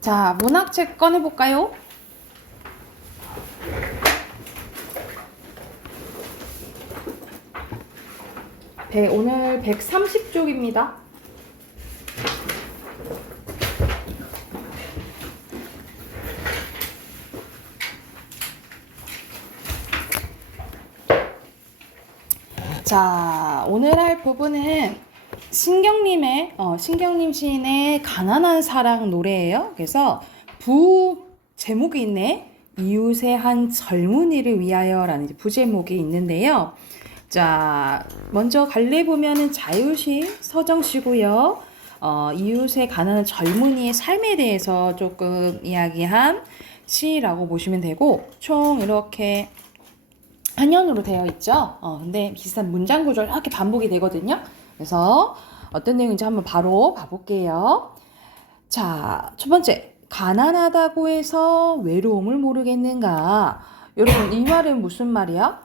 자, 문학책 꺼내볼까요? 오늘 130쪽입니다. 자, 오늘 할 부분은 신경님 시인의 가난한 사랑 노래예요. 그래서 제목이 있네. 이웃의 한 젊은이를 위하여라는 부제목이 있는데요. 자, 먼저 갈래 보면은 자유시 서정시고요. 이웃의 가난한 젊은이의 삶에 대해서 조금 이야기한 시라고 보시면 되고, 총 이렇게 한연으로 되어 있죠. 근데 비슷한 문장 구조를 이렇게 반복이 되거든요. 그래서 어떤 내용인지 한번 바로 봐볼게요. 자, 첫 번째. 가난하다고 해서 외로움을 모르겠는가? 여러분, 이 말은 무슨 말이야?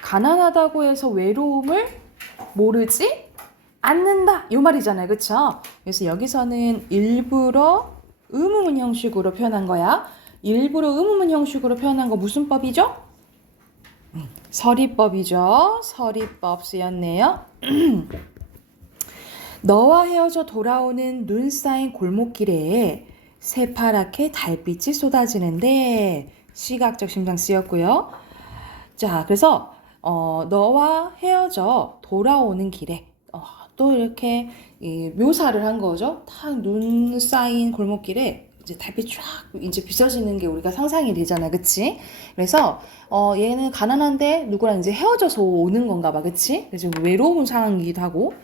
가난하다고 해서 외로움을 모르지 않는다. 이 말이잖아요. 그쵸? 그래서 여기서는 일부러 의문문 형식으로 표현한 거야. 일부러 의문문 형식으로 표현한 거 무슨 법이죠? 서리법이죠. 서리법 쓰였네요. 너와 헤어져 돌아오는 눈 쌓인 골목길에 새파랗게 달빛이 쏟아지는데 시각적 심상 쓰였고요. 자, 그래서 너와 헤어져 돌아오는 길에 또 이렇게 묘사를 한 거죠. 탁 눈 쌓인 골목길에 이제 달빛 쫙 이제 비춰지는 게 우리가 상상이 되잖아, 그치? 그래서 얘는 가난한데 누구랑 이제 헤어져서 오는 건가 봐, 그치? 그래서 외로운 상황이기도 하고,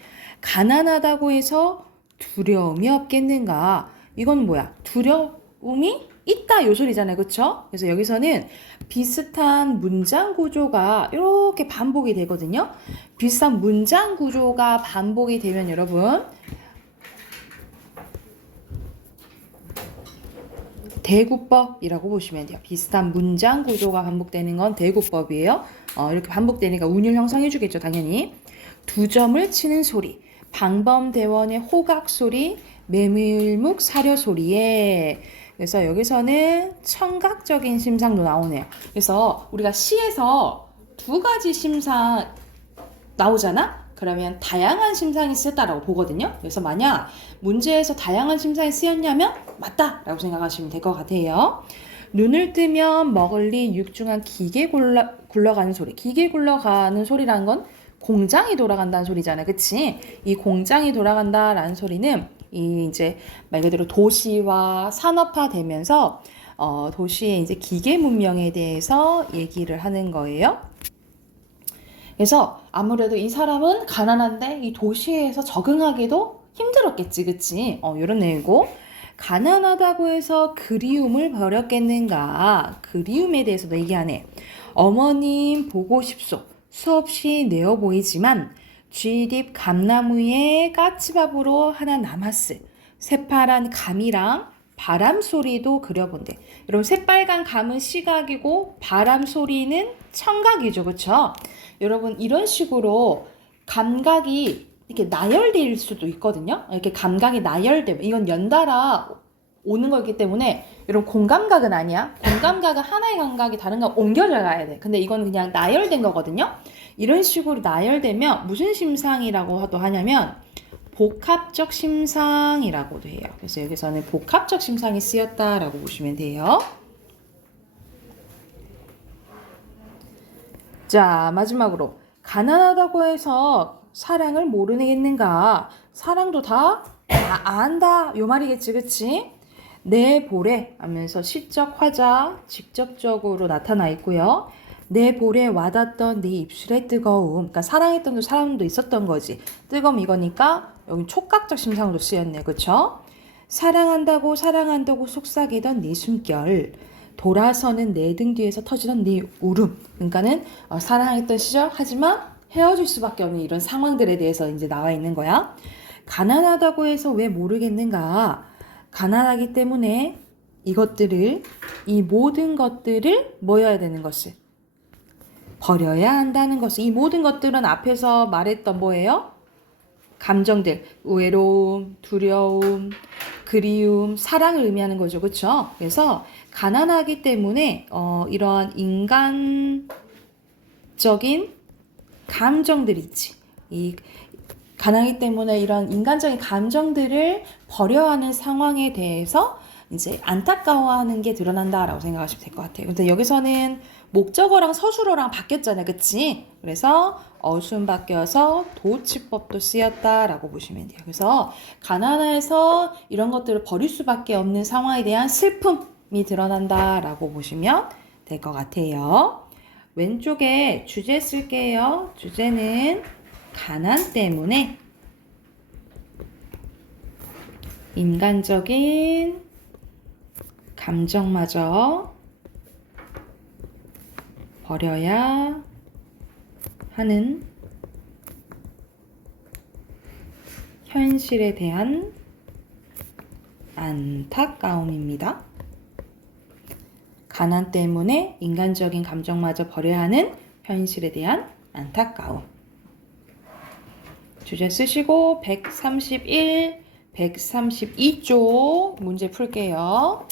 가난하다고 해서 두려움이 없겠는가? 이건 뭐야? 두려움이 있다 요 소리잖아요, 그쵸? 그래서 여기서는 비슷한 문장 구조가 이렇게 반복이 되거든요. 비슷한 문장 구조가 반복이 되면 여러분 대구법이라고 보시면 돼요. 비슷한 문장 구조가 반복되는 건 대구법이에요. 이렇게 반복되니까 운율 형성해 주겠죠, 당연히. 두 점을 치는 소리, 방범대원의 호각 소리, 메밀묵 사려 소리에. 그래서 여기서는 청각적인 심상도 나오네요. 그래서 우리가 시에서 두 가지 심상 나오잖아? 그러면 다양한 심상이 쓰였다라고 보거든요. 그래서 만약 문제에서 다양한 심상이 쓰였냐면 맞다라고 생각하시면 될 것 같아요. 눈을 뜨면 먹을리 육중한 기계 굴러가는 소리. 기계 굴러가는 소리라는 건 공장이 돌아간다는 소리잖아요. 그치? 이 공장이 돌아간다라는 소리는 이제 말 그대로 도시화 산업화 되면서 도시의 이제 기계 문명에 대해서 얘기를 하는 거예요. 그래서 아무래도 이 사람은 가난한데 이 도시에서 적응하기도 힘들었겠지, 그치? 이런 내용이고, 가난하다고 해서 그리움을 버렸겠는가? 그리움에 대해서도 얘기하네. 어머님 보고 싶소. 수없이 내어 보이지만 쥐립 감나무에 까치밥으로 하나 남았을. 새파란 감이랑 바람 소리도 그려본대. 여러분, 새빨간 감은 시각이고 바람 소리는 청각이죠, 그렇죠? 여러분, 이런 식으로 감각이 이렇게 나열될 수도 있거든요. 이렇게 감각이 나열되면 이건 연달아 오는 거기 때문에 여러분 공감각은 아니야. 공감각은 하나의 감각이 다른 거 옮겨져 가야 돼. 근데 이건 그냥 나열된 거거든요. 이런 식으로 나열되면 무슨 심상이라고 하냐면 복합적 심상이라고도 해요. 그래서 여기서는 복합적 심상이 쓰였다라고 보시면 돼요. 자, 마지막으로 가난하다고 해서 사랑을 모르겠는가? 사랑도 다 안다 요 말이겠지, 그치? 내 볼에 하면서 시적 화자 직접적으로 나타나 있고요. 내 볼에 와닿던 네 입술의 뜨거움, 그러니까 사랑했던 사람도 있었던 거지. 뜨거움 이거니까 여기 촉각적 심상으로 쓰였네, 그쵸? 사랑한다고 속삭이던 네 숨결, 돌아서는 내 등 뒤에서 터지던 네 울음. 그러니까는 사랑했던 시절 하지만 헤어질 수밖에 없는 이런 상황들에 대해서 이제 나와 있는 거야. 가난하다고 해서 왜 모르겠는가? 가난하기 때문에 이 모든 것들을 뭐여야 되는 것을 버려야 한다는 것을. 이 모든 것들은 앞에서 말했던 뭐예요? 감정들, 외로움, 두려움, 그리움, 사랑을 의미하는 거죠. 그렇죠? 그래서 가난하기 때문에 이러한 인간적인 감정들이 있지. 이 가난하기 때문에 이런 인간적인 감정들을 버려야 하는 상황에 대해서 이제 안타까워하는 게 드러난다라고 생각하시면 될 것 같아요. 근데 여기서는 목적어랑 서술어랑 바뀌었잖아요. 그치? 그래서 어순 바뀌어서 도치법도 쓰였다라고 보시면 돼요. 그래서 가난해서 이런 것들을 버릴 수밖에 없는 상황에 대한 슬픔이 드러난다라고 보시면 될 것 같아요. 왼쪽에 주제 쓸게요. 주제는 가난 때문에 인간적인 감정마저 버려야 하는 현실에 대한 안타까움입니다. 가난 때문에 인간적인 감정마저 버려야 하는 현실에 대한 안타까움. 주제 쓰시고 131, 132쪽 문제 풀게요.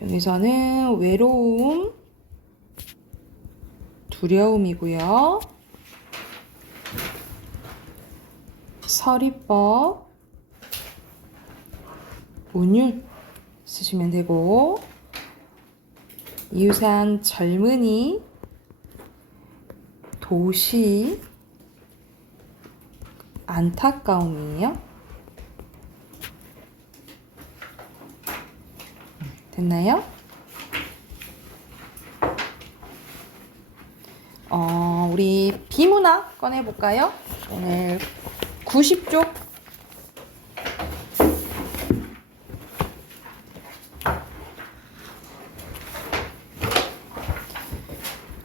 여기서는 외로움, 두려움이고요. 서리법, 운율 쓰시면 되고, 이웃한 젊은이, 도시, 안타까움이에요. 됐나요? 우리 비문학 꺼내볼까요? 오늘 90쪽.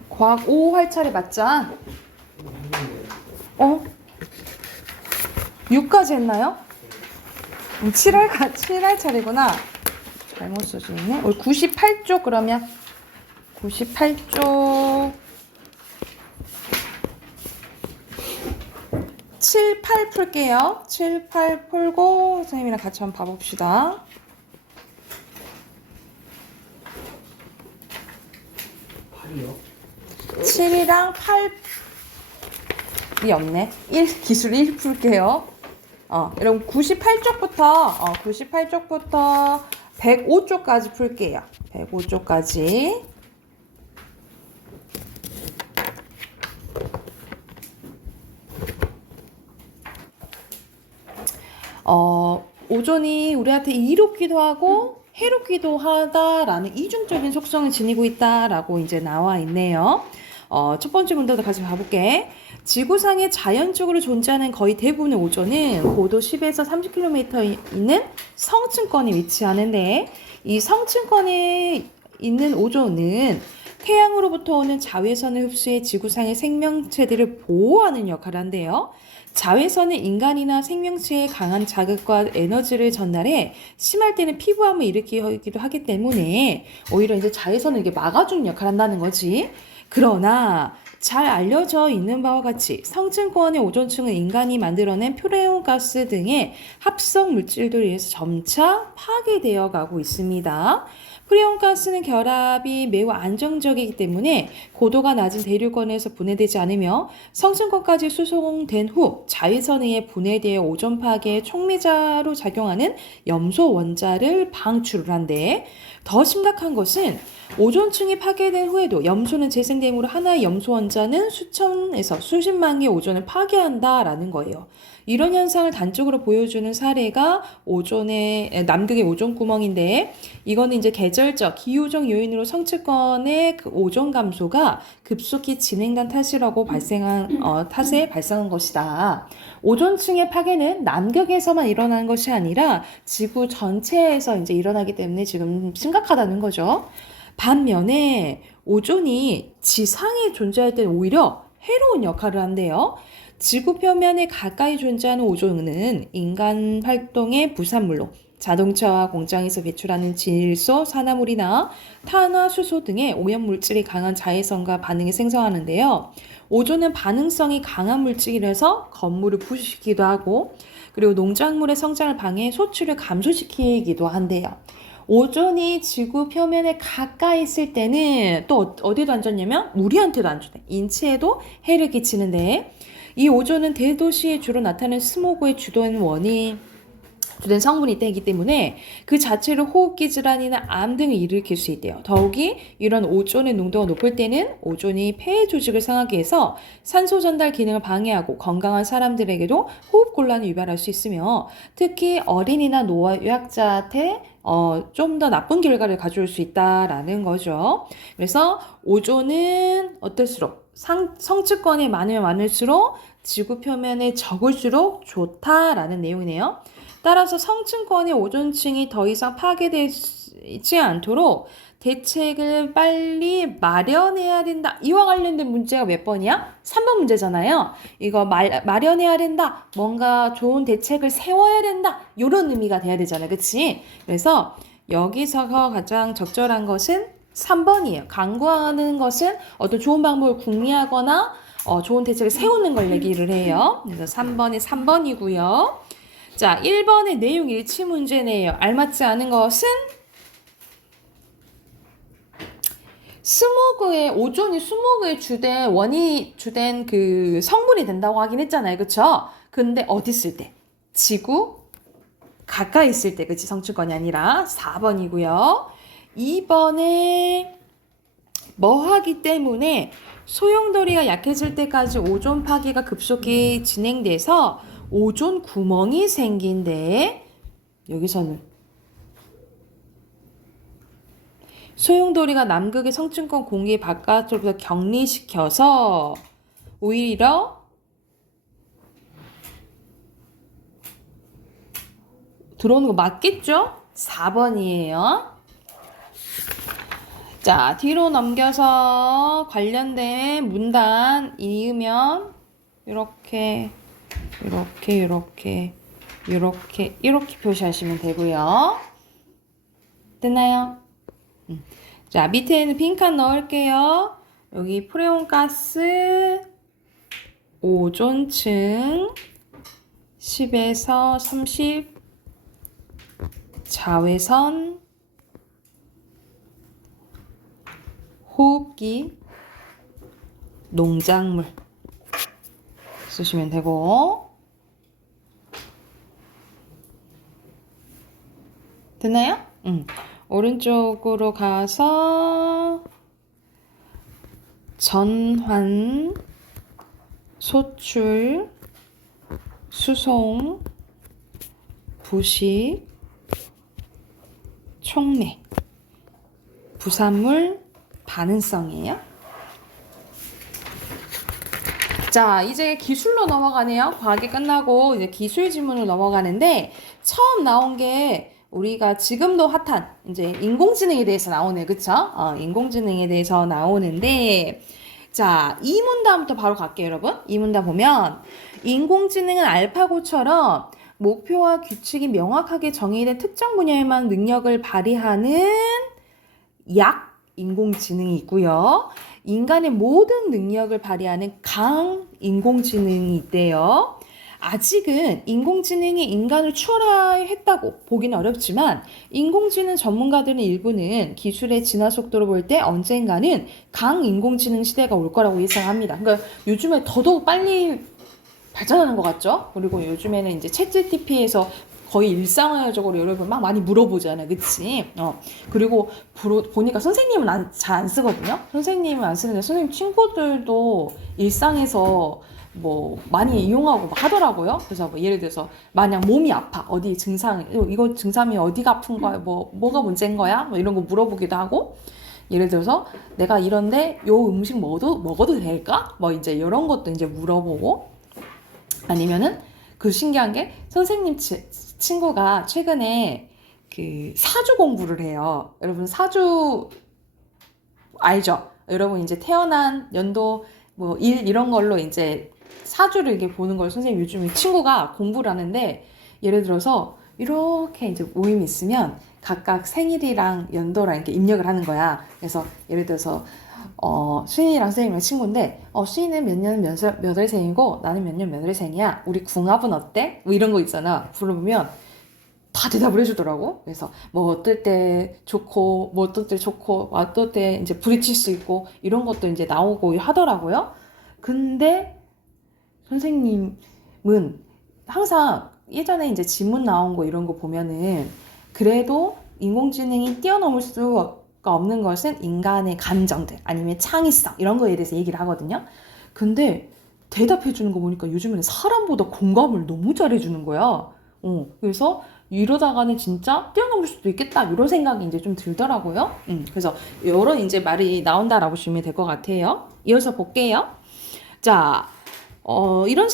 과학 5활차례 맞자. 6까지 했나요? 7할 차례구나. 잘못 써주네. 우리 98쪽 그러면 98쪽 7, 8 풀게요. 7, 8 풀고 선생님이랑 같이 한번 봐봅시다. 7이랑 8이 없네. 기술 1 풀게요. 여러분 98쪽부터 105쪽까지 풀게요. 105쪽까지. 오존이 우리한테 이롭기도 하고 해롭기도 하다라는 이중적인 속성을 지니고 있다라고 이제 나와 있네요. 첫 번째 문제도 같이 봐볼게. 지구상에 자연적으로 존재하는 거의 대부분의 오존은 고도 10에서 30km 있는 성층권에 위치하는데, 이 성층권에 있는 오존은 태양으로부터 오는 자외선을 흡수해 지구상의 생명체들을 보호하는 역할을 한대요. 자외선은 인간이나 생명체에 강한 자극과 에너지를 전달해 심할 때는 피부암을 일으키기도 하기 때문에 오히려 이제 자외선을 이게 막아주는 역할을 한다는 거지. 그러나 잘 알려져 있는 바와 같이 성층권의 오존층은 인간이 만들어낸 프레온가스 등의 합성 물질들에 의해서 점차 파괴되어 가고 있습니다. 프레온가스는 결합이 매우 안정적이기 때문에 고도가 낮은 대륙권에서 분해되지 않으며 성층권까지 수송된 후 자외선에 의해 분해되어 오존 파괴의 촉매자로 작용하는 염소 원자를 방출을 한대. 더 심각한 것은 오존층이 파괴된 후에도 염소는 재생됨으로 하나의 염소 원자는 수천에서 수십만 개의 오존을 파괴한다라는 거예요. 이런 현상을 단적으로 보여주는 사례가 남극의 오존 구멍인데, 이거는 이제 계절적, 기후적 요인으로 성층권의 그 오존 감소가 급속히 진행된 탓에 발생한 것이다. 오존층의 파괴는 남극에서만 일어나는 것이 아니라 지구 전체에서 이제 일어나기 때문에 지금 심각하다는 거죠. 반면에 오존이 지상에 존재할 때는 오히려 해로운 역할을 한대요. 지구 표면에 가까이 존재하는 오존은 인간 활동의 부산물로 자동차와 공장에서 배출하는 질소, 산화물이나 탄화, 수소 등의 오염물질이 강한 자외선과 반응해 생성하는데요. 오존은 반응성이 강한 물질이라서 건물을 부식시키기도 하고 그리고 농작물의 성장을 방해해 소출을 감소시키기도 한대요. 오존이 지구 표면에 가까이 있을 때는 또 어디도 안 좋냐면 우리한테도 안 좋대. 인체에도 해를 끼치는데 이 오존은 대도시에 주로 나타나는 스모그의 주된 성분이 되기 때문에 그 자체로 호흡기 질환이나 암 등을 일으킬 수 있대요. 더욱이 이런 오존의 농도가 높을 때는 오존이 폐 조직을 상하게 해서 산소 전달 기능을 방해하고 건강한 사람들에게도 호흡 곤란을 유발할 수 있으며 특히 어린이나 노약자한테 좀 더 나쁜 결과를 가져올 수 있다라는 거죠. 그래서 오존은 어떨수록 성층권이 많으면 많을수록 지구 표면에 적을수록 좋다라는 내용이네요. 따라서 성층권의 오존층이 더 이상 파괴되지 않도록 대책을 빨리 마련해야 된다. 이와 관련된 문제가 몇 번이야? 3번 문제잖아요. 이거 마련해야 된다. 뭔가 좋은 대책을 세워야 된다. 이런 의미가 돼야 되잖아. 그치? 그래서 여기서 가장 적절한 것은 3번이에요. 강구하는 것은 어떤 좋은 방법을 궁리하거나 좋은 대책을 세우는 걸 얘기를 해요. 그래서 3번이 3번이고요. 자, 1번의 내용 일치 문제네요. 알맞지 않은 것은 오존이 스모그의 주된 그 성분이 된다고 하긴 했잖아요. 그쵸? 근데 어디 있을 때? 지구 가까이 있을 때, 그치? 성층권이 아니라 4번이고요. 2번에 뭐 하기 때문에 소용돌이가 약해질 때까지 오존 파괴가 급속히 진행돼서 오존 구멍이 생긴대. 여기서는 소용돌이가 남극의 성층권 공기 바깥으로부터 격리시켜서 오히려 들어오는 거 맞겠죠? 4번이에요. 자, 뒤로 넘겨서 관련된 문단 이으면 이렇게 표시하시면 되고요. 됐나요? 자, 밑에는 빈칸 넣을게요. 여기 프레온가스 오존층 10에서 30 자외선 호흡기 농작물 쓰시면 되고 됐나요? 오른쪽으로 가서 전환, 소출, 수송, 부식, 촉매, 부산물, 반응성이에요. 자, 이제 기술로 넘어가네요. 과학이 끝나고 이제 기술 지문으로 넘어가는데 처음 나온 게 우리가 지금도 핫한 이제 인공지능에 대해서 나오네, 그쵸? 인공지능에 대해서 나오는데 자, 이 문단부터 바로 갈게요, 여러분. 이 문단 보면 인공지능은 알파고처럼 목표와 규칙이 명확하게 정의된 특정 분야에만 능력을 발휘하는 약 인공지능이 있고요. 인간의 모든 능력을 발휘하는 강 인공지능이 있대요. 아직은 인공지능이 인간을 초월했다고 보기는 어렵지만 인공지능 전문가들은 일부는 기술의 진화 속도로 볼 때 언젠가는 강 인공지능 시대가 올 거라고 예상합니다. 그러니까 요즘에 더더욱 빨리 발전하는 것 같죠? 그리고 요즘에는 이제 챗GPT에서 거의 일상적으로 여러분 막 많이 물어보잖아요. 그치? 그리고 보니까 선생님은 잘 안 쓰거든요. 선생님은 안 쓰는데 선생님 친구들도 일상에서 뭐 많이 이용하고 막 하더라고요. 그래서 뭐 예를 들어서 만약 몸이 아파 어디 증상 이거 증상이 어디가 아픈 거야 뭐가 문제인 거야 뭐 이런 거 물어보기도 하고 예를 들어서 내가 이런데 요 음식 먹어도 될까 뭐 이제 이런 것도 이제 물어보고 아니면은 그 신기한 게 선생님 친구가 최근에 그 사주 공부를 해요. 여러분 사주 알죠? 여러분 이제 태어난 연도 뭐 일 이런 걸로 이제 사주를 이렇게 보는 걸 선생님 요즘에 친구가 공부를 하는데 예를 들어서 이렇게 이제 모임이 있으면 각각 생일이랑 연도랑 이렇게 입력을 하는 거야. 그래서 예를 들어서 수인이랑 선생님이랑 친구인데 수인은 몇 월생이고 나는 몇 년 몇 월생이야. 우리 궁합은 어때? 뭐 이런 거 있잖아. 물어보면 다 대답을 해주더라고. 그래서 뭐 어떨 때 좋고 뭐 어떨 때 좋고 뭐 어떨 때 이제 부딪힐 수 있고 이런 것도 이제 나오고 하더라고요. 근데 선생님은 항상 예전에 이제 지문 나온 거 이런 거 보면은 그래도 인공지능이 뛰어넘을 수가 없는 것은 인간의 감정들 아니면 창의성 이런 거에 대해서 얘기를 하거든요. 근데 대답해 주는 거 보니까 요즘에는 사람보다 공감을 너무 잘해 주는 거야. 그래서 이러다가는 진짜 뛰어넘을 수도 있겠다 이런 생각이 이제 좀 들더라고요. 그래서 이런 이제 말이 나온다라고 보시면 될 것 같아요. 이어서 볼게요. 자, 이런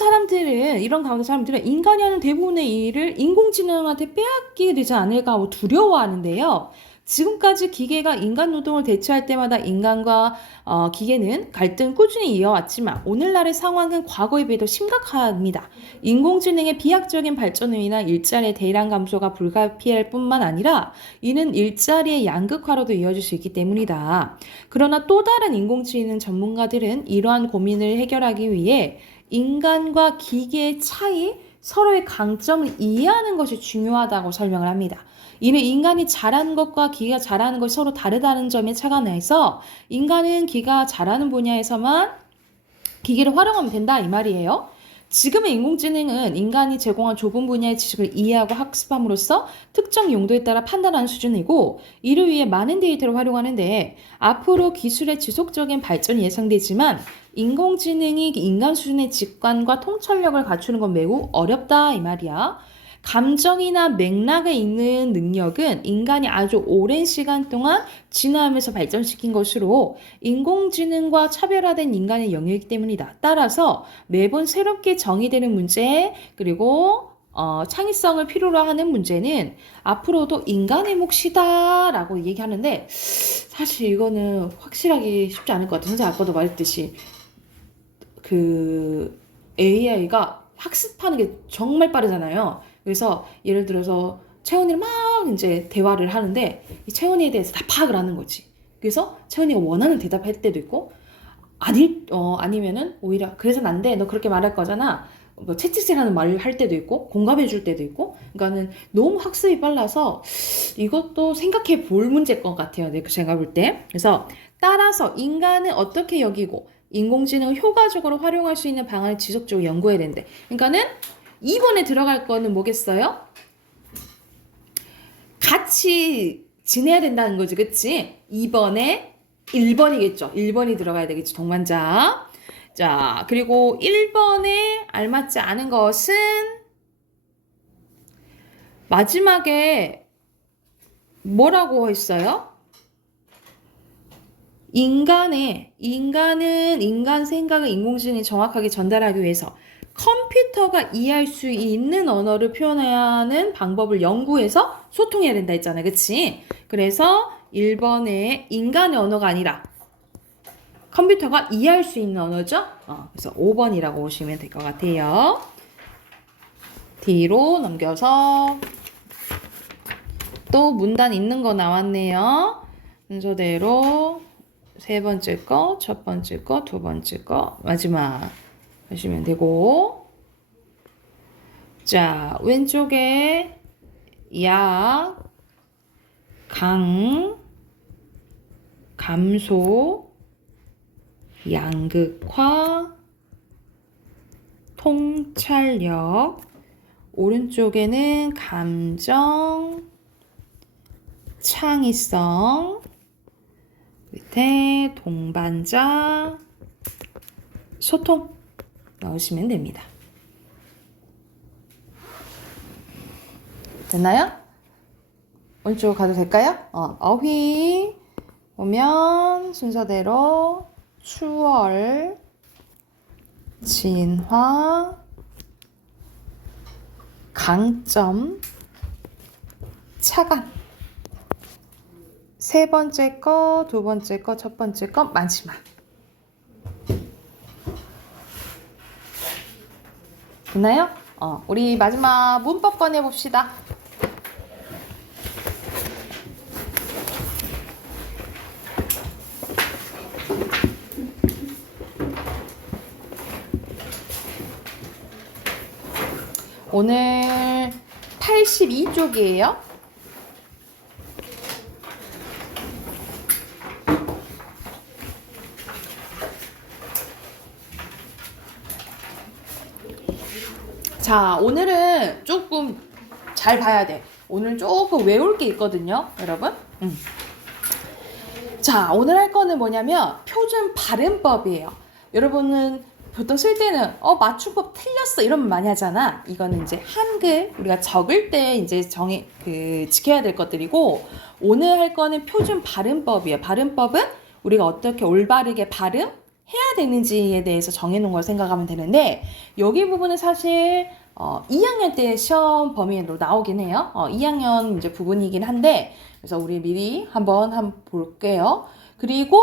가운데 사람들은 인간이 하는 대부분의 일을 인공지능한테 빼앗기게 되지 않을까 하고 두려워하는데요. 지금까지 기계가 인간 노동을 대체할 때마다 인간과 기계는 갈등을 꾸준히 이어왔지만 오늘날의 상황은 과거에 비해 더 심각합니다. 인공지능의 비약적인 발전으로 인한 일자리의 대량 감소가 불가피할 뿐만 아니라 이는 일자리의 양극화로도 이어질 수 있기 때문이다. 그러나 또 다른 인공지능 전문가들은 이러한 고민을 해결하기 위해 인간과 기계의 차이, 서로의 강점을 이해하는 것이 중요하다고 설명을 합니다. 이는 인간이 잘하는 것과 기계가 잘하는 것이 서로 다르다는 점에 차가 나서 인간은 기계가 잘하는 분야에서만 기계를 활용하면 된다 이 말이에요. 지금의 인공지능은 인간이 제공한 좁은 분야의 지식을 이해하고 학습함으로써 특정 용도에 따라 판단하는 수준이고 이를 위해 많은 데이터를 활용하는데 앞으로 기술의 지속적인 발전이 예상되지만 인공지능이 인간 수준의 직관과 통찰력을 갖추는 건 매우 어렵다 이 말이야. 감정이나 맥락을 읽는 능력은 인간이 아주 오랜 시간 동안 진화하면서 발전시킨 것으로 인공지능과 차별화된 인간의 영역이기 때문이다. 따라서 매번 새롭게 정의되는 문제 그리고 창의성을 필요로 하는 문제는 앞으로도 인간의 몫이다 라고 얘기하는데 사실 이거는 확실하게 쉽지 않을 것 같아요. 선생님 아까도 말했듯이 그 AI가 학습하는 게 정말 빠르잖아요. 그래서 예를 들어서 채원이랑 막 이제 대화를 하는데 이 채원이에 대해서 다 파악을 하는 거지. 그래서 채원이가 원하는 대답할 때도 있고 아니면은 오히려 그래서는 안 돼. 너 그렇게 말할 거잖아. 뭐 채찍질하는 말을 할 때도 있고 공감해 줄 때도 있고 그러니까는 너무 학습이 빨라서 이것도 생각해 볼 문제일 것 같아요. 제가 볼 때. 그래서 따라서 인간은 어떻게 여기고 인공지능을 효과적으로 활용할 수 있는 방안을 지속적으로 연구해야 된대. 그러니까는 2번에 들어갈 거는 뭐겠어요? 같이 지내야 된다는 거지, 그치? 2번에 1번이겠죠. 1번이 들어가야 되겠지, 동반자. 자, 그리고 1번에 알맞지 않은 것은 마지막에 뭐라고 했어요? 인간은 인간 생각을 인공지능이 정확하게 전달하기 위해서 컴퓨터가 이해할 수 있는 언어를 표현하는 방법을 연구해서 소통해야 된다 했잖아요. 그치? 그래서 1번에 인간의 언어가 아니라 컴퓨터가 이해할 수 있는 언어죠. 그래서 5번이라고 보시면 될 것 같아요. 뒤로 넘겨서 또 문단 있는 거 나왔네요. 순서대로 세 번째 거, 첫 번째 거, 두 번째 거, 마지막 하시면 되고 자 왼쪽에 약, 강, 감소, 양극화, 통찰력 오른쪽에는 감정, 창의성 밑에 동반자, 소통 넣으시면 됩니다. 됐나요? 오른쪽 가도 될까요? 어휘 보면 순서대로 추월, 진화, 강점, 차관 세 번째 거, 두 번째 거, 첫 번째 거, 마지막 됐나요? 우리 마지막 문법 꺼내봅시다. 오늘 82쪽이에요. 자, 오늘은 조금 잘 봐야 돼. 오늘 조금 외울 게 있거든요, 여러분. 자, 오늘 할 거는 뭐냐면 표준 발음법이에요. 여러분은 보통 쓸 때는 맞춤법 틀렸어 이러면 많이 하잖아. 이거는 이제 한글 우리가 적을 때 이제 지켜야 될 것들이고, 오늘 할 거는 표준 발음법이에요. 발음법은 우리가 어떻게 올바르게 발음해야 되는지에 대해서 정해놓은 걸 생각하면 되는데, 여기 부분은 사실 2학년 때 시험 범위로 나오긴 해요. 2학년 이제 부분이긴 한데, 그래서 우리 미리 한번 볼게요. 그리고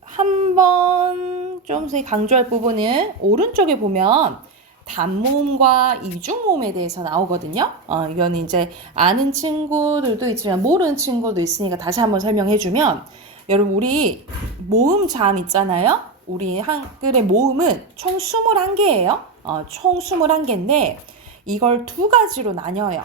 한번 좀 강조할 부분은 오른쪽에 보면 단모음과 이중모음에 대해서 나오거든요. 이건 이제 아는 친구들도 있지만 모르는 친구도 있으니까 다시 한번 설명해주면, 여러분 우리 모음 자음 있잖아요. 우리 한글의 모음은 총 21개예요. 총 21개인데 이걸 두 가지로 나뉘어요.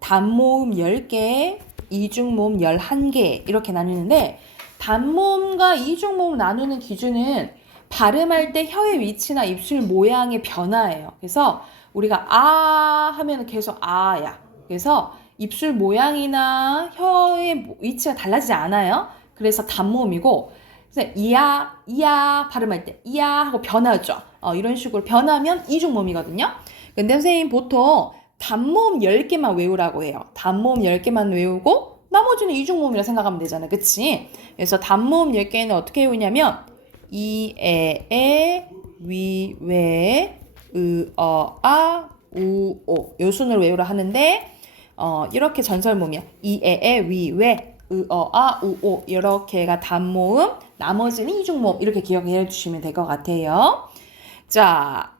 단모음 10개, 이중모음 11개 이렇게 나누는데, 단모음과 이중모음 나누는 기준은 발음할 때 혀의 위치나 입술 모양의 변화예요. 그래서 우리가 아 하면 계속 아야. 그래서 입술 모양이나 혀의 위치가 달라지지 않아요. 그래서 단모음이고, 그래서 이야 발음할 때 이야 하고 변하죠. 이런 식으로 변하면 이중모음이거든요. 근데 선생님 보통 단모음 10개만 외우라고 해요. 단모음 10개만 외우고 나머지는 이중모음이라 생각하면 되잖아. 그치? 그래서 단모음 10개는 어떻게 외우냐면 이, 에, 위, 웨, 아, 우, 오 요 순으로 외우라 하는데, 이렇게 전설모음이야. 이, 위, 웨, 아, 우, 오 이렇게가 단모음, 나머지는 이중모음 이렇게 기억해 주시면 될 것 같아요. 자,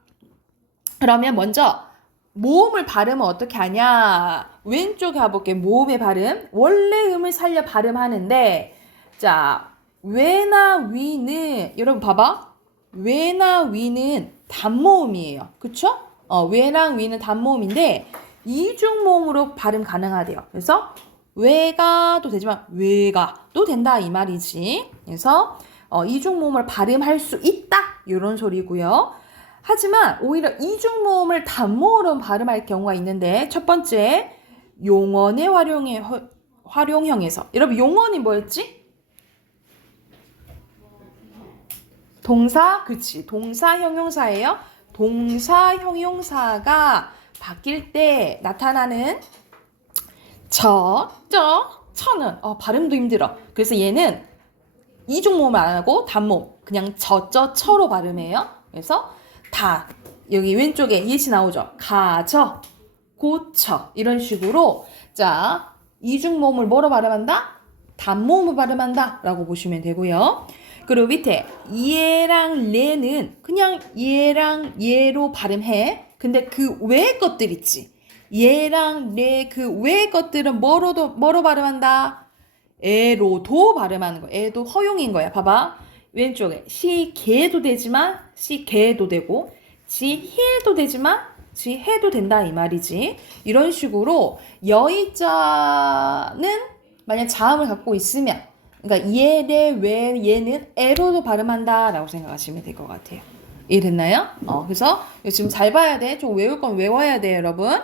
그러면 먼저 모음을 발음은 어떻게 하냐? 왼쪽에 가볼게요. 모음의 발음. 원래 음을 살려 발음하는데, 자, 왜나 위는, 여러분 봐봐. 왜나 위는 단모음이에요. 그쵸? 왜랑 위는 단모음인데, 이중모음으로 발음 가능하대요. 그래서, 왜가도 되지만, 왜가도 된다, 이 말이지. 그래서, 이중모음을 발음할 수 있다, 이런 소리고요. 하지만 오히려 이중모음을 단모음으로 발음할 경우가 있는데, 첫 번째 용언의 활용형에서, 여러분 용언이 뭐였지? 동사, 그치, 동사 형용사예요. 동사 형용사가 바뀔 때 나타나는 처는 발음도 힘들어. 그래서 얘는 이중모음을 안 하고 단모음, 그냥 처로 발음해요. 그래서 여기 왼쪽에 예시 나오죠. 가져, 고쳐 이런 식으로, 자, 이중모음을 뭐로 발음한다? 단모음을 발음한다 라고 보시면 되고요. 그리고 밑에 얘랑 레는 그냥 얘랑 얘로 발음해. 근데 그 외의 것들 있지. 얘랑 레 그 외의 것들은 뭐로 발음한다? 에로도 발음하는 거. 에도 허용인 거야. 봐봐. 왼쪽에 시개도 되지만 시개도 되고, 지해도 되지만 지해도 된다 이 말이지. 이런 식으로 여의자는 만약 자음을 갖고 있으면, 그러니까 얘네 왜 얘는 에로도 발음한다 라고 생각하시면 될 것 같아요. 이해됐나요? 그래서 지금 잘 봐야 돼. 좀 외울 건 외워야 돼, 여러분.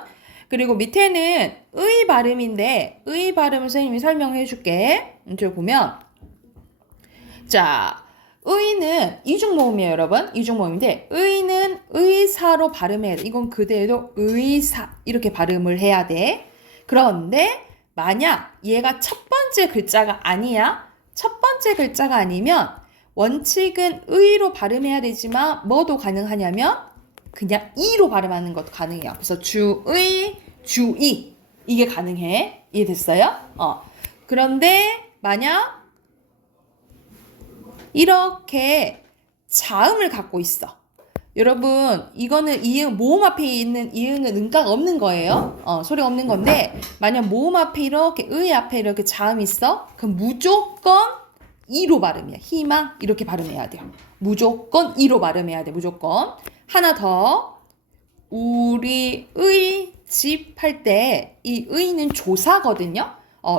그리고 밑에는 의 발음인데, 의 발음을 선생님이 설명해 줄게. 이쪽 보면, 자, 의는 이중모음이에요, 여러분. 이중모음인데, 의는 의사로 발음해야 돼. 이건 그대로 의사 이렇게 발음을 해야 돼. 그런데 만약 얘가 첫 번째 글자가 아니야. 첫 번째 글자가 아니면 원칙은 의로 발음해야 되지만 뭐도 가능하냐면 그냥 이로 발음하는 것도 가능해요. 그래서 주의, 주의 이게 가능해. 이해됐어요? 그런데 만약 이렇게 자음을 갖고 있어. 여러분 이거는 이응 모음 앞에 있는 이응은 음가가 없는 거예요. 소리가 없는 건데 만약 모음 앞에 이렇게 의 앞에 이렇게 자음 있어? 그럼 무조건 이로 발음이야. 희망 이렇게 발음해야 돼요. 무조건 이로 발음해야 돼. 무조건. 하나 더. 우리의 집 할 때 이 의는 조사거든요.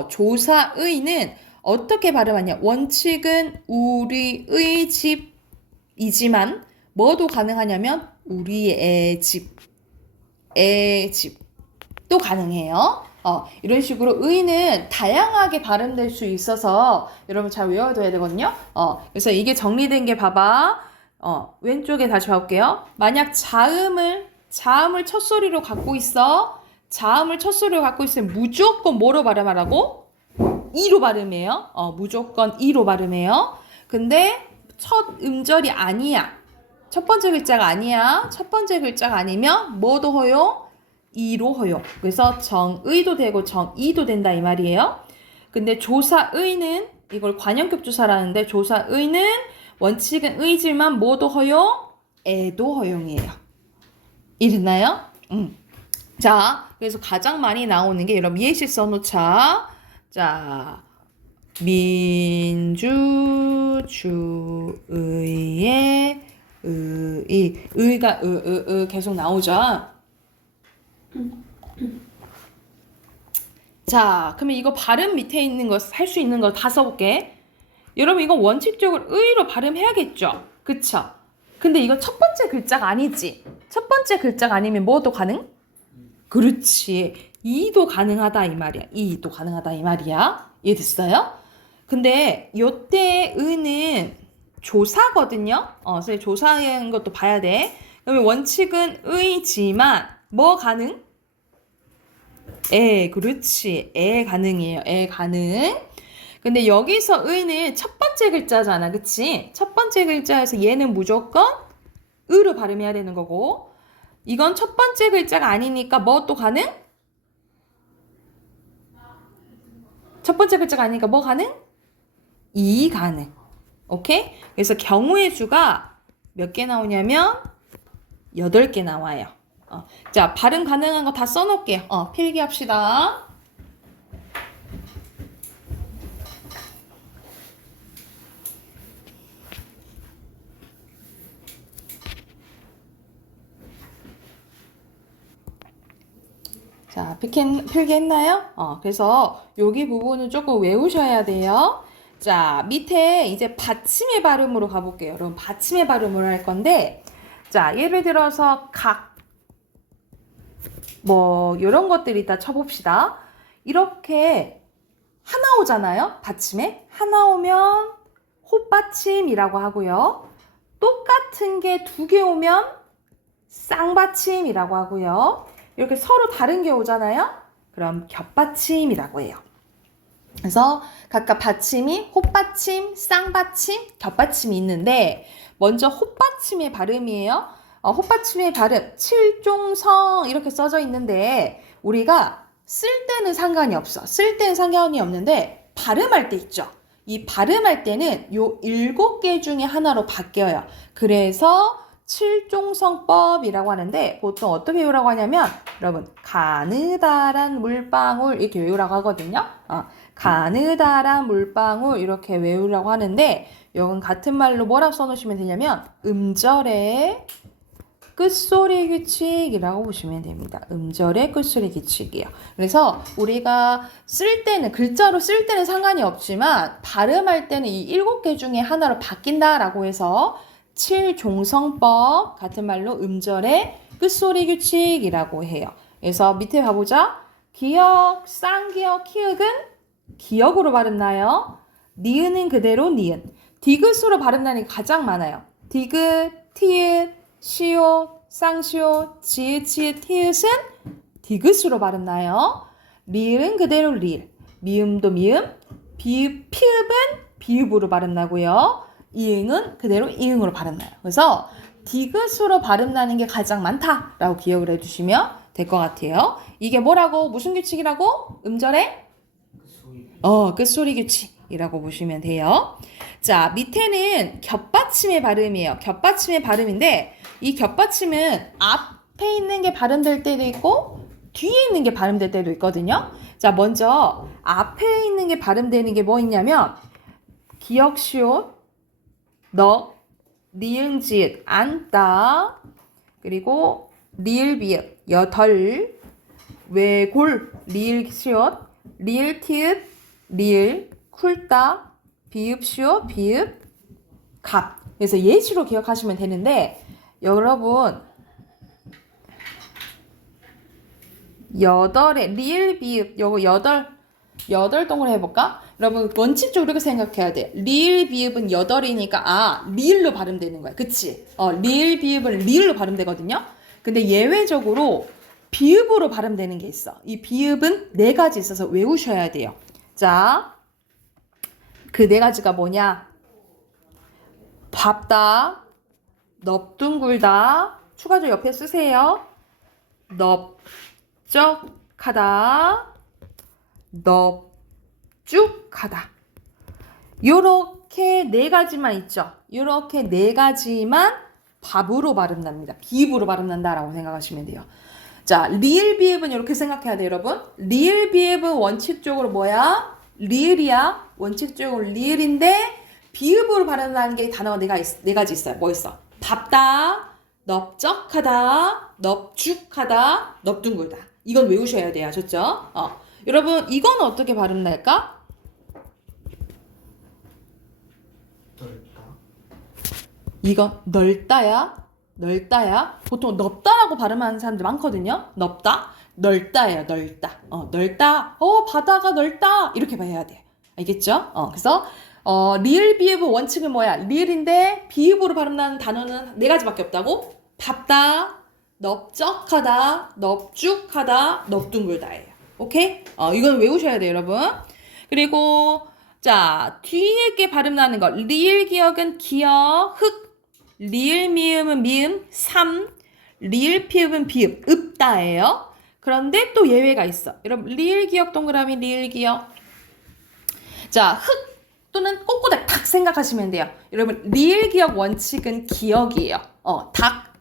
조사의는 어떻게 발음하냐? 원칙은 우리의 집이지만 뭐도 가능하냐면 우리의 집, 의 집도 가능해요. 이런 식으로 의는 다양하게 발음될 수 있어서 여러분 잘 외워둬야 되거든요. 그래서 이게 정리된 게 봐봐. 왼쪽에 다시 봐볼게요. 만약 자음을 첫 소리로 갖고 있어. 자음을 첫 소리로 갖고 있으면 무조건 뭐로 발음하라고? 이로 발음해요. 무조건 이로 발음해요. 근데 첫 음절이 아니야. 첫 번째 글자가 아니야. 첫 번째 글자가 아니면 뭐도 허용? 이로 허용. 그래서 정의도 되고 정이도 된다 이 말이에요. 근데 조사의는 이걸 관형급 조사라는데 조사의는 원칙은 의지만 뭐도 허용? 애도 허용이에요. 이랬나요? 자, 그래서 가장 많이 나오는 게 여러분 예시 써놓자. 자, 민주주의의 의가 계속 나오죠. 자, 그러면 이거 발음 밑에 있는 거 할 수 있는 거 다 써볼게. 여러분 이거 원칙적으로 의로 발음해야겠죠? 그쵸? 근데 이거 첫 번째 글자가 아니지. 첫 번째 글자가 아니면 뭐도 가능? 그렇지. 이도 가능하다 이 말이야. 이도 가능하다 이 말이야. 이해됐어요? 근데 요때 의는 조사거든요. 그래서 조사인 것도 봐야 돼. 그러면 원칙은 의지만 뭐 가능? 그렇지. 가능이에요. 가능. 근데 여기서 의는 첫 번째 글자잖아. 그치? 첫 번째 글자에서 얘는 무조건 의로 발음해야 되는 거고 이건 첫 번째 글자가 아니니까 뭐 또 가능? 첫 번째 글자가 아니니까 뭐 가능? 이 가능. 오케이? 그래서 경우의 수가 몇 개 나오냐면 8개 나와요. 자, 발음 가능한 거 다 써놓을게요. 필기합시다. 자, 필기했나요? 그래서 여기 부분은 조금 외우셔야 돼요. 자, 밑에 이제 받침의 발음으로 가볼게요. 여러분, 받침의 발음으로 할 건데, 자, 예를 들어서 이런 것들이 있다 쳐봅시다. 이렇게 하나 오잖아요? 받침에. 하나 오면 헛받침이라고 하고요. 똑같은 게 2개 오면 쌍받침이라고 하고요. 이렇게 서로 다른 게 오잖아요? 그럼 겹받침이라고 해요. 그래서 각각 받침이 헛받침, 쌍받침, 겹받침이 있는데 먼저 헛받침의 발음이에요. 헛받침의 발음, 칠종성 이렇게 써져 있는데 우리가 쓸 때는 상관이 없어. 쓸 때는 상관이 없는데 발음할 때 있죠. 이 발음할 때는 요 7개 중에 하나로 바뀌어요. 그래서 칠종성법이라고 하는데 보통 어떻게 외우라고 하냐면 여러분 가느다란 물방울 이렇게 외우라고 하거든요. 가느다란 물방울 이렇게 외우라고 하는데 이건 같은 말로 뭐라고 써놓으시면 되냐면 음절의 끝소리 규칙이라고 보시면 됩니다. 음절의 끝소리 규칙이에요. 그래서 우리가 쓸 때는 글자로 쓸 때는 상관이 없지만 발음할 때는 이 7개 중에 하나로 바뀐다라고 해서 칠종성법 같은 말로 음절의 끝소리 규칙이라고 해요. 그래서 밑에 봐보자. 기역, 쌍기역, 키읔은 기역으로 발음나요. 니은은 그대로 니은. 디귿으로 발음나는 게 가장 많아요. 디귿, 티읕, 시옷, 쌍시옷, 지읒, 치읒, 티읕은 디귿으로 발음나요. 리을은 그대로 리을. 미음도 미음. 비읍, 피읍은 비읍으로 발음나고요. 이응은 그대로 이응으로 발음나요. 그래서 디귿으로 발음나는 게 가장 많다라고 기억을 해주시면 될 것 같아요. 이게 뭐라고? 무슨 규칙이라고? 음절의 끝소리 규칙이라고 보시면 돼요. 자, 밑에는 겹받침의 발음이에요. 겹받침의 발음인데 이 겹받침은 앞에 있는 게 발음될 때도 있고 뒤에 있는 게 발음될 때도 있거든요. 자, 먼저 앞에 있는 게 발음되는 게 뭐 있냐면 기역, 시옷, 너, 니은, 지읒, 안따, 그리고 리을, 비읍, 여덜, 외골, 리을, 시옷, 리을, 티읕, 리을, 쿨따, 비읍, 시옷, 비읍, 갑. 그래서 예시로 기억하시면 되는데 여러분 여덟에 리을, 비읍, 요거 여덟 동으로 해볼까? 여러분 원칙적으로 이렇게 생각해야 돼. 리을, 비읍은 여덟이니까 리을로 발음되는 거야. 그치? 리을, 비읍은 리을로 발음되거든요. 근데 예외적으로 비읍으로 발음되는 게 있어. 이 비읍은 4가지 있어서 외우셔야 돼요. 자, 그 4가지가 뭐냐? 밥다, 넙둥굴다, 추가적으로 옆에 쓰세요. 넓적하다, 넙죽하다. 요렇게 4가지만 있죠. 요렇게 4가지만 밥으로 발음납니다. 비읍으로 발음난다라고 생각하시면 돼요. 자, 리을, 비읍은 이렇게 생각해야 돼요, 여러분. 리을, 비읍은 원칙적으로 뭐야? 리을이야. 원칙적으로 리을인데 비읍으로 발음하는 게 단어가 4가지 있어요. 뭐 있어? 밥다, 넓적하다, 넙죽하다, 넙둥굴다. 이건 외우셔야 돼요. 아셨죠? 여러분, 이건 어떻게 발음 날까? 넓다. 이거 넓다야? 넓다야? 보통 넓다라고 발음하는 사람들 많거든요. 넓다? 넓다예요. 넓다. 넓다. 바다가 넓다. 이렇게 봐야 돼. 알겠죠? 그래서 리을, 비읍의 원칙은 뭐야? 리을인데 비읍으로 발음나는 단어는 4가지밖에 없다고? 밥다, 넓적하다, 넙죽하다, 넙둥글다예요. 오케이? 이건 외우셔야 돼요, 여러분. 그리고 자, 뒤에 게 발음 나는 거. 리을, 기역은 기역, 흑. 리을, 미음은 미음, 삼. 리을, 피읍은 비읍, 읍다예요. 그런데 또 예외가 있어. 여러분, 리을, 기역 동그라미, 리을, 기역. 자, 흑 또는 꼬꼬닥 닭 생각하시면 돼요. 여러분, 리을, 기역 원칙은 기역이에요.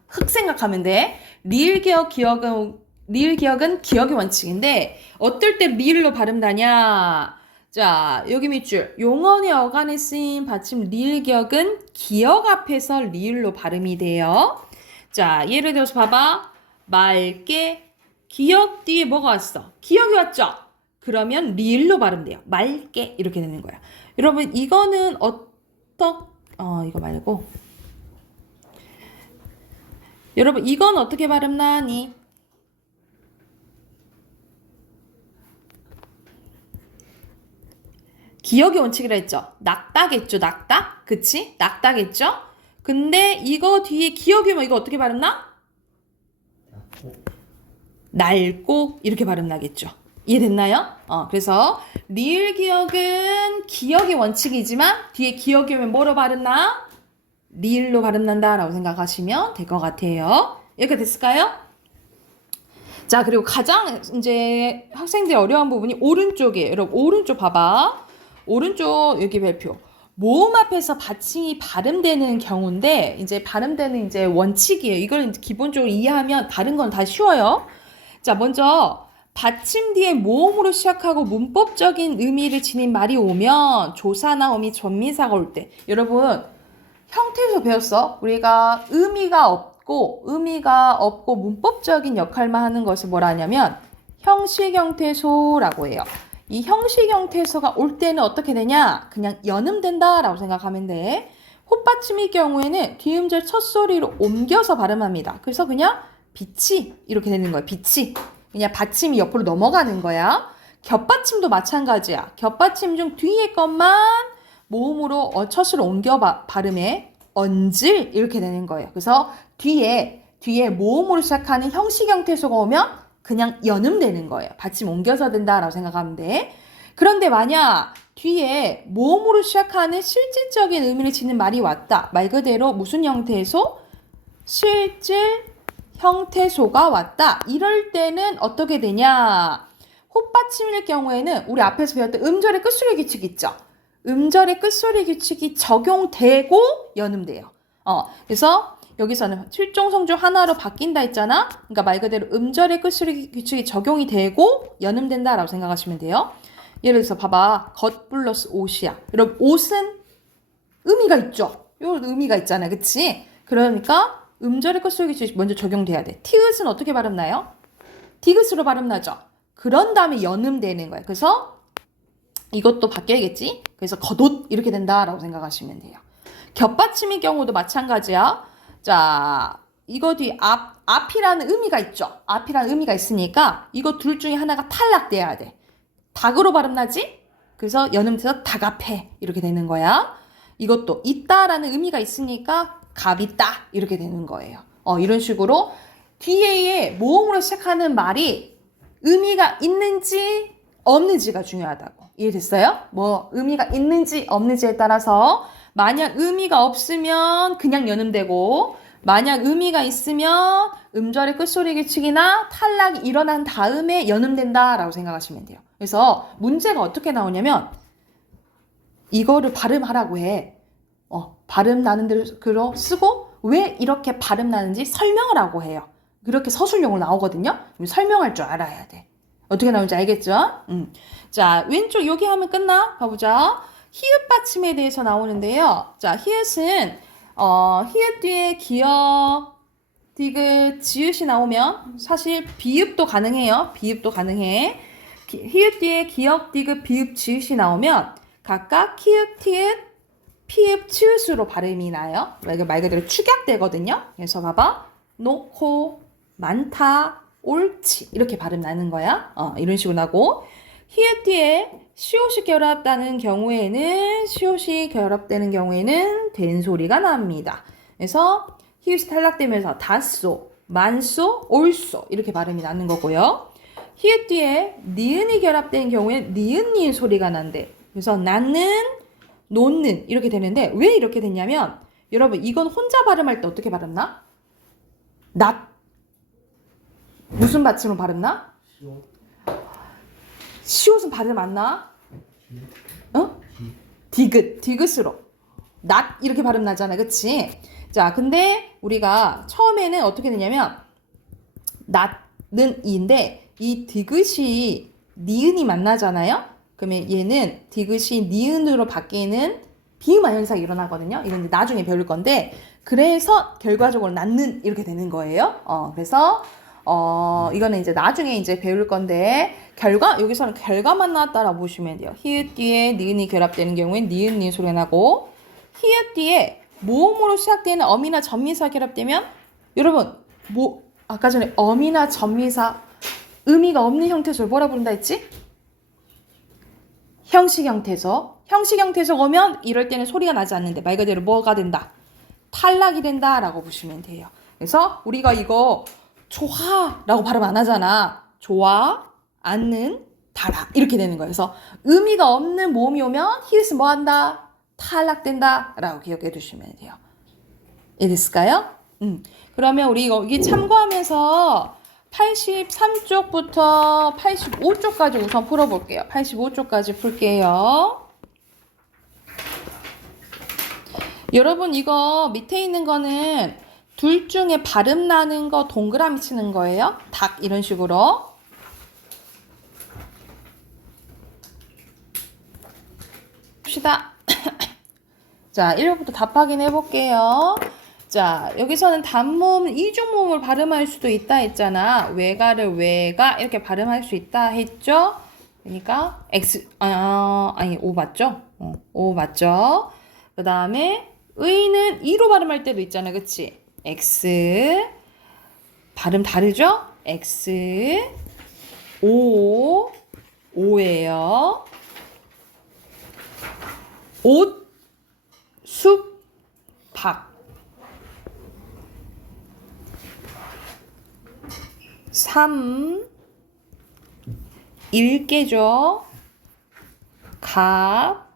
흑 생각하면 돼. 리을, 기역, 리을, 기역은 기역의 원칙인데 어떨 때 리을로 발음나냐? 자, 여기 밑줄. 용언의 어간에 쓰인 받침 리을, 기역은 기역 앞에서 리을로 발음이 돼요. 자, 예를 들어서 봐봐. 맑게, 기역 뒤에 뭐가 왔어? 기역이 왔죠? 그러면 리을로 발음돼요. 맑게 이렇게 되는 거야. 여러분, 이거는 이거 말고 여러분, 이건 어떻게 발음 나니? 기역의 원칙이라 했죠. 낙다겠죠. 낙다? 그치? 낙다겠죠? 근데 이거 뒤에 기역이 뭐 이거 어떻게 발음 나? 낡고 이렇게 발음 나겠죠. 이해됐나요? 그래서 리을, 기역은 기역의 원칙이지만 뒤에 기역이 오면 뭐로 발음 나? 리을로 발음 난다라고 생각하시면 될 것 같아요. 이렇게 됐을까요? 자, 그리고 가장 이제 학생들이 어려운 부분이 오른쪽이에요. 여러분, 오른쪽 봐봐. 오른쪽 여기 별표. 모음 앞에서 받침이 발음되는 경우인데 이제 발음되는 이제 원칙이에요. 이걸 기본적으로 이해하면 다른 건 다 쉬워요. 자, 먼저 받침 뒤에 모음으로 시작하고 문법적인 의미를 지닌 말이 오면 조사나 어미, 전미사가 올 때 여러분 형태에서 배웠어. 우리가 의미가 없고 문법적인 역할만 하는 것을 뭐라 하냐면 형식 형태소라고 해요. 이 형식 형태소가 올 때는 어떻게 되냐? 그냥 연음된다라고 생각하면 돼. 헛받침의 경우에는 뒤음절 첫 소리로 옮겨서 발음합니다. 그래서 그냥 빛이 이렇게 되는 거야. 빛이. 그냥 받침이 옆으로 넘어가는 거야. 겹받침도 마찬가지야. 겹받침 중 뒤에 것만 모음으로 첫으로 옮겨 발음해. 언질 이렇게 되는 거예요. 그래서 뒤에 모음으로 시작하는 형식 형태소가 오면 그냥 연음되는 거예요. 받침 옮겨서 된다라고 생각하면 돼. 그런데 만약 뒤에 모음으로 시작하는 실질적인 의미를 지닌 말이 왔다. 말 그대로 무슨 형태소? 실질 형태소가 왔다. 이럴 때는 어떻게 되냐? 꽃받침일 경우에는 우리 앞에서 배웠던 음절의 끝소리 규칙 있죠? 음절의 끝소리 규칙이 적용되고 연음돼요. 그래서 여기서는 실종성 중 하나로 바뀐다 했잖아. 그러니까 말 그대로 음절의 끝소리 규칙이 적용이 되고 연음된다라고 생각하시면 돼요. 예를 들어서 봐봐. 겉 플러스 옷이야. 여러분 옷은 의미가 있죠. 요 의미가 있잖아. 그치? 그러니까 음절의 끝소리 규칙이 먼저 적용돼야 돼. 티읕은 어떻게 발음 나요? 디귿으로 발음 나죠. 그런 다음에 연음되는 거예요. 그래서 이것도 바뀌어야겠지? 그래서 겉옷 이렇게 된다라고 생각하시면 돼요. 겹받침의 경우도 마찬가지야. 자, 이거 뒤 앞이라는 의미가 있죠. 앞이라는 의미가 있으니까 이거 둘 중에 하나가 탈락돼야 돼. 닭으로 발음 나지? 그래서 연음돼서 닭앞에 이렇게 되는 거야. 이것도 있다라는 의미가 있으니까 갑있다 이렇게 되는 거예요. 이런 식으로 뒤에 모음으로 시작하는 말이 의미가 있는지 없는지가 중요하다고. 이해됐어요? 뭐 의미가 있는지 없는지에 따라서 만약 의미가 없으면 그냥 연음되고 만약 의미가 있으면 음절의 끝소리 규칙이나 탈락이 일어난 다음에 연음된다라고 생각하시면 돼요. 그래서 문제가 어떻게 나오냐면 이거를 발음하라고 해. 발음 나는 대로 쓰고 왜 이렇게 발음 나는지 설명을 하고 해요. 그렇게 서술용으로 나오거든요. 설명할 줄 알아야 돼. 어떻게 나오는지 알겠죠? 자, 왼쪽 여기 하면 끝나? 봐보자. 히읗 받침에 대해서 나오는데요. 자, 히읗은 히읗 뒤에 기역, 디귿, 지읒이 나오면 사실 비읍도 가능해요. 비읍도 가능해. 히읗 뒤에 기역, 디귿, 비읍, 지읒이 나오면 각각 키읔, 티읕, 피읍, 치읒으로 발음이 나요. 말 그대로 축약되거든요. 그래서 봐봐. 놓고, 많다, 옳지 이렇게 발음 나는 거야. 이런 식으로 나고 히읗 뒤에 시옷이 결합되는 경우에는 된 소리가 납니다. 그래서 히읗이 탈락되면서 다소, 만소, 옳소 이렇게 발음이 나는 거고요. 히읗 뒤에 니은이 결합된 경우에 니은 소리가 난대. 그래서 나는, 놓는 이렇게 되는데 왜 이렇게 됐냐면 여러분 이건 혼자 발음할 때 어떻게 발음나? 낫 무슨 받침으로 발음 나? 시옷은 발음 안 나? 디귿으로. 낫 이렇게 발음 나잖아. 그치? 자, 근데 우리가 처음에는 어떻게 되냐면 낫는 이인데 이 디귿이 니은이 만나잖아요? 그러면 얘는 디귿이 니은으로 바뀌는 비음화 현상이 일어나거든요. 이건 이제 나중에 배울 건데 그래서 결과적으로 낫는 이렇게 되는 거예요. 그래서 이거는 이제 나중에 이제 배울 건데 여기서는 결과만 나왔다라고 보시면 돼요. 히읗 뒤에 니은이 결합되는 경우엔 니은 소리가 나고 히읗 뒤에 모음으로 시작되는 어미나 전미사 결합되면 여러분 아까 전에 어미나 전미사 의미가 없는 형태소를 뭐라 부른다 했지? 형식 형태소 오면 이럴 때는 소리가 나지 않는데 말 그대로 뭐가 된다? 탈락이 된다라고 보시면 돼요. 그래서 우리가 이거 좋아라고 발음 안 하잖아. 좋아, 않는, 달아 이렇게 되는 거예요. 그래서 의미가 없는 모음이 오면 히읗은 뭐 한다? 탈락된다 라고 기억해 두시면 돼요. 이해됐을까요? 그러면 우리 여기 참고하면서 83쪽부터 85쪽까지 우선 풀어볼게요. 85쪽까지 풀게요. 여러분 이거 밑에 있는 거는 둘 중에 발음 나는 거 동그라미 치는 거예요. 닭 이런 식으로. 봅시다. 자, 1번부터 답 확인해 볼게요. 자, 여기서는 단모음, 이중모음을 발음할 수도 있다 했잖아. 외가를 외가 이렇게 발음할 수 있다 했죠. 그러니까 O 맞죠? O 맞죠? 그 다음에 의는 이로 발음할 때도 있잖아. 그치? X 발음 다르죠? X O예요. 옷, 숲, 박 3 일개죠. 갑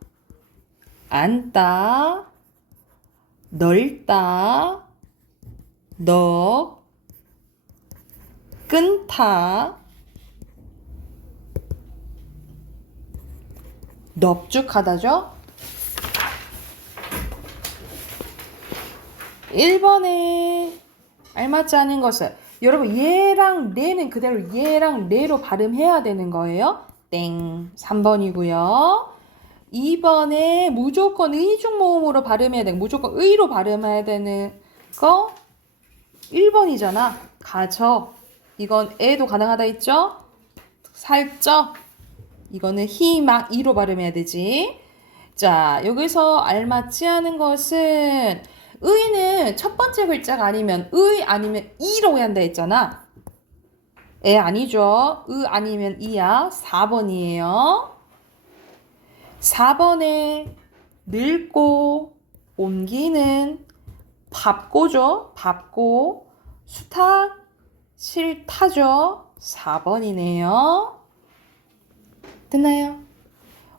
앉다 넓다 넉 끈타 넙죽하다죠? 1번에 알맞지 않은 것은 여러분 얘랑 레는 그대로 얘랑 레로 발음해야 되는 거예요. 땡. 3번이고요. 2번에 무조건 의중모음으로 발음해야 되는 무조건 의로 발음해야 되는 거 1번이잖아. 가져. 이건 애도 가능하다 했죠? 살쪄. 이거는 희막 이로 발음해야 되지. 자, 여기서 알맞지 않은 것은 의는 첫 번째 글자가 아니면 의 아니면 이로 해야 한다 했잖아. 애 아니죠. 의 아니면 이야. 4번이에요. 4번에 늙고 옮기는 밟고죠. 밟고 수탉 싫다죠. 4번이네요. 됐나요?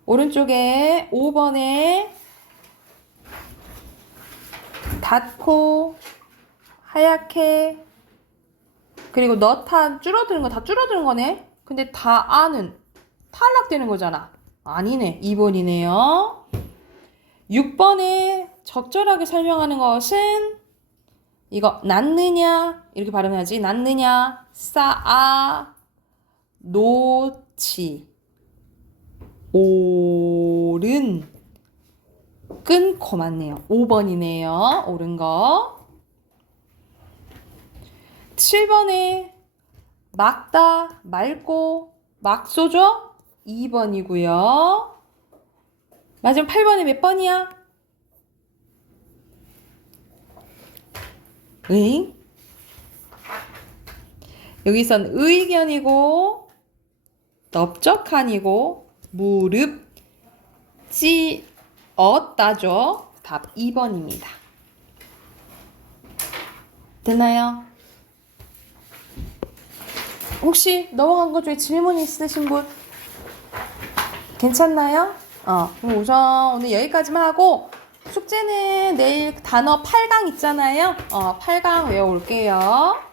오른쪽에 5번에 닿고 하얗게 그리고 너탄 줄어드는 거 다 줄어드는 거네. 근데 다 아는 탈락되는 거잖아. 아니네. 2번이네요. 6번에 적절하게 설명하는 것은 이거 낳느냐 이렇게 발음해야지. 낳느냐 쌓아 놓지 옳은 끊고 맞네요. 5번이네요. 옳은 거. 7번에 막다 맑고 막소죠? 2번이고요. 마지막 8번에 몇 번이야? 응? 여기선 의견이고 넓적한이고 무릎 찌었다죠. 답 2번입니다. 됐나요? 혹시 넘어간 것 중에 질문 있으신 분 괜찮나요? 그럼 우선 오늘 여기까지만 하고 숙제는 내일 단어 8강 있잖아요. 8강 외워올게요.